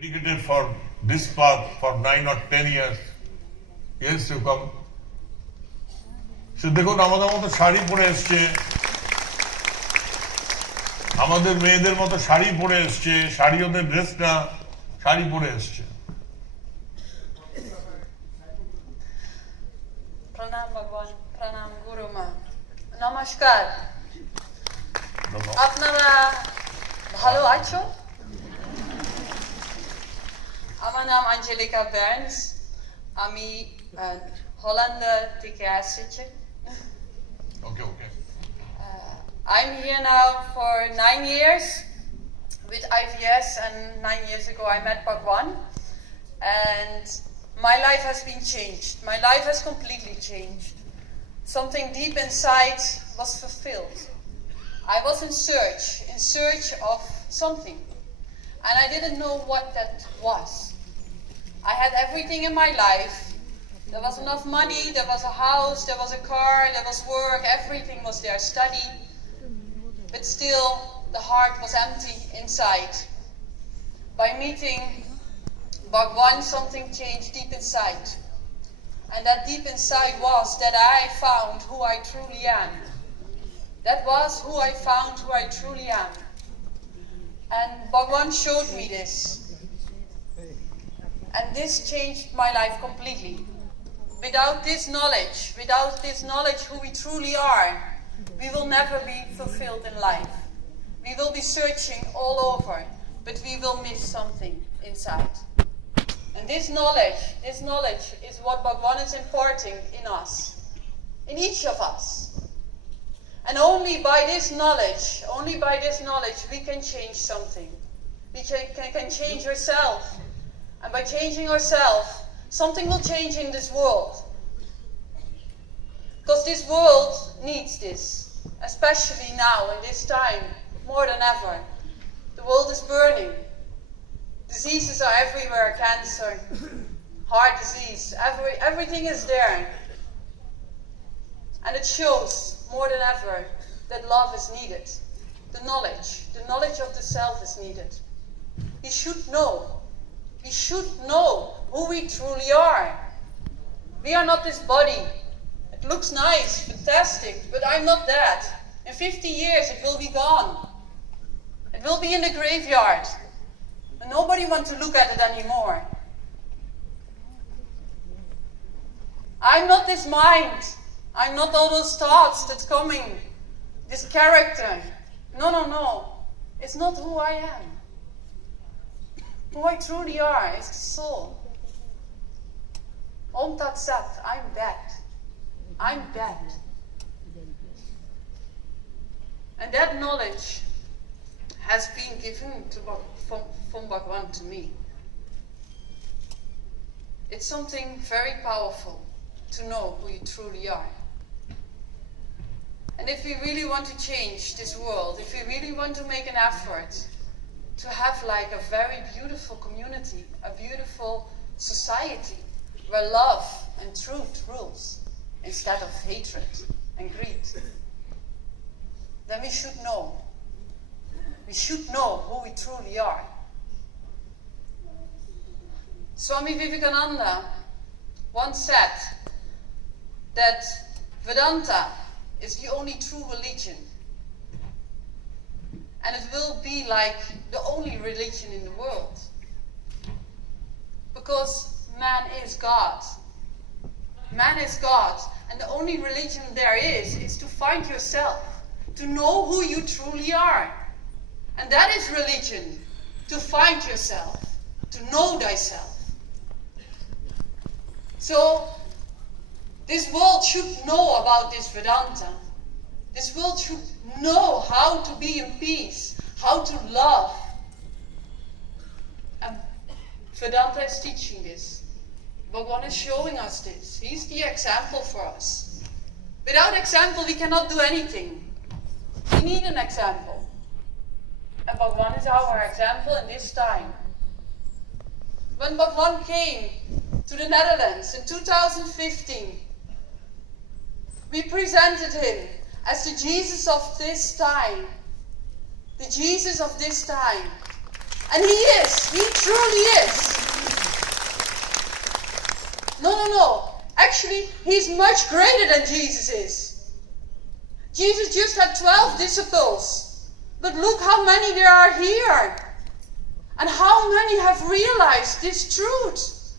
dedicated for this path for 9 or 10 years. Yes, you come. So দেখুন আমাদের মতো শাড়ি পরে এসছে, আমাদের মেয়েদের মতো শাড়ি পরে এসছে, শাড়ি ওদের ড্রেস না, শাড়ি পরে এসছে। প্রণাম ভগবান, প্রণাম গুরুমা, নমস্কার। আপনারা ভালো আছো? আমার নাম আঞ্জেলিকা বার্নস, আমি হল্যান্ড থেকে এসেছি। Okay. I'm here now for 9 years with IVS, and 9 years ago I met Bhagwan, and my life has been changed. My life has completely changed. Something deep inside was fulfilled. I was in search of something, and I didn't know what that was. I had everything in my life. There was enough money, there was a house, there was a car, there was work, everything was there, study. But still, the heart was empty inside. By meeting Bhagwan, something changed deep inside. And that deep inside was that I found who I truly am. That was who I found who I truly am. And Bhagwan showed me this. And this changed my life completely. Without this knowledge who we truly are, we will never be fulfilled in life. We will be searching all over, but we will miss something inside. And this knowledge is what Bhagwan is imparting in us, in each of us. And only by this knowledge, we can change something. We can change ourselves. And by changing ourselves, something will change in this world. Because this world needs this, especially now in this time, more than ever. The world is burning. Diseases are everywhere, cancer, heart disease, everything is there. And it shows more than ever that love is needed. The knowledge of the self is needed. We should know who we truly are. We are not this body. It looks nice, fantastic, but I'm not that. In 50 years it will be gone. It will be in the graveyard. And nobody wants to look at it anymore. I'm not this mind. I'm not all those thoughts that's coming. This character. No. It's not who I am. Who I truly are is the soul. Om Tat Sat, I'm that. And that knowledge has been given from Bhagwan to me. It's something very powerful to know who you truly are. And if we really want to change this world, if we really want to make an effort to have like a very beautiful community, a beautiful society where love and truth rules instead of hatred and greed, then we should know. We should know who we truly are. Swami Vivekananda once said that Vedanta is the only true religion. And it will be like the only religion in the world. Because man is God. Man is God. And the only religion there is to find yourself. To know who you truly are. And that is religion. To find yourself. To know thyself. So, this world should know about this Vedanta. This world should know how to be in peace, how to love. And Vedanta is teaching this. Bhagwan is showing us this. He's the example for us. Without example, we cannot do anything. We need an example. And Bhagwan is our example in this time. When Bhagwan came to the Netherlands in 2015, we presented him as the Jesus of this time. The Jesus of this time. And he is. He truly is. No. Actually, he's much greater than Jesus is. Jesus just had 12 disciples. But look how many there are here. And how many have realized this truth.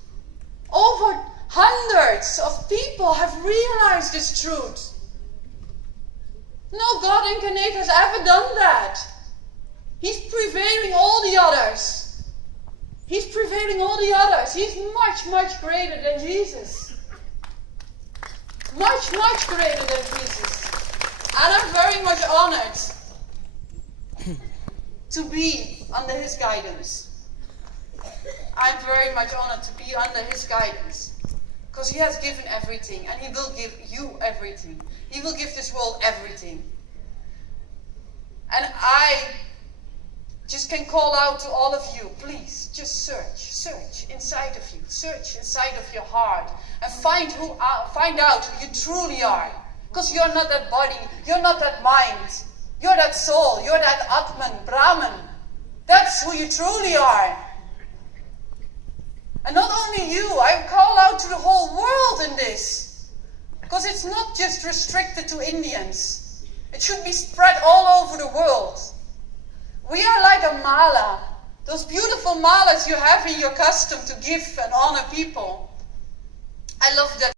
Over hundreds of people have realized this truth. No God incarnate has ever done that. He's prevailing all the others. He's prevailing all the others. He's much, much greater than Jesus. Much, much greater than Jesus. And I'm very much honored to be under his guidance. I'm very much honored to be under his guidance. Because he has given everything. And he will give you everything. He will give this world everything. And I just can call out to all of you, please, just search inside of you, search inside of your heart, and find out who you truly are. Because you're not that body, you're not that mind, you're that soul, you're that Atman, Brahman. That's who you truly are. And not only you, I call out to the whole world in this. Because it's not just restricted to Indians. It should be spread all over the world. We are like a mala. Those beautiful malas you have in your custom to give and honor people. I love that.